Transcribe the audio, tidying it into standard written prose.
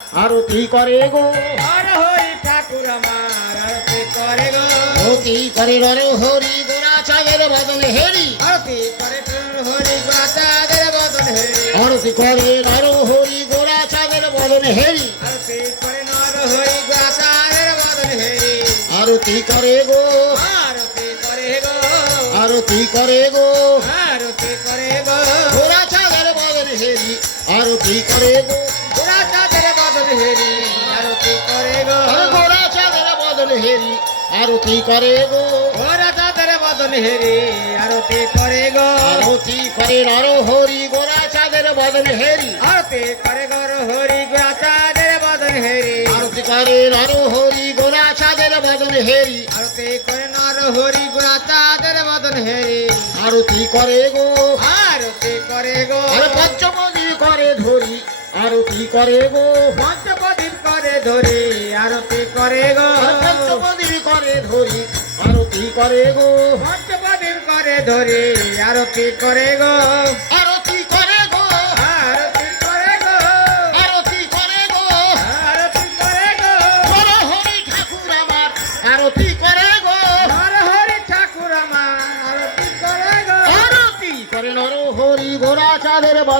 আরতি করে গো হর হরি ঠাকুর আমার আরতি করে গো আরতি করে নর হরি গোরা চাঁদের বদন হেরি আরতি করে নর হরি গাচাদের বদন হেরি আরতি করে নর হরি গোরা চাঁদের বদন হেরি আরতি করে নর হরি গাচাদের বদন হেরি আরতি করে গো আরতি করে গো আরতি করে গো আরতি করে গো গোরা চাঁদের বদন হেরি আরতি করে গো গাচাদের বদন হেরি আরতি করে গো গোরা চাঁদের বদন হেরি আরতি করে গো গাচাদের বদন হেরি আরতি করে গো আরতি করে নর হরি গোরা চাঁদের বদন হেরি আরতি করে গর হরি গাচাদের বদন হেরি আরতি করে নর হরি গোরা চাঁদের বদন হেরি আরতি করে নর হরি গাচাদের বদন হেরি আরতি করে গো আরতি করে গো আর পঞ্চমী করে ধরি আরতি করে গো পঞ্চপদীপ করে ধরি আরতি করে গো আর পঞ্চমী করে ধরি আরতি করে গো পঞ্চপদীপ করে ধরি আরতি করে গো আরতি করে গো আরতি করে গো আরতি করে গো আরতি করে গো নর হরি ঠাকুর আমার আরতি করে গো নর হরি ঠাকুর আমার আরতি করে গো আরতি করে নর হরি গোরা চাঁদের বদন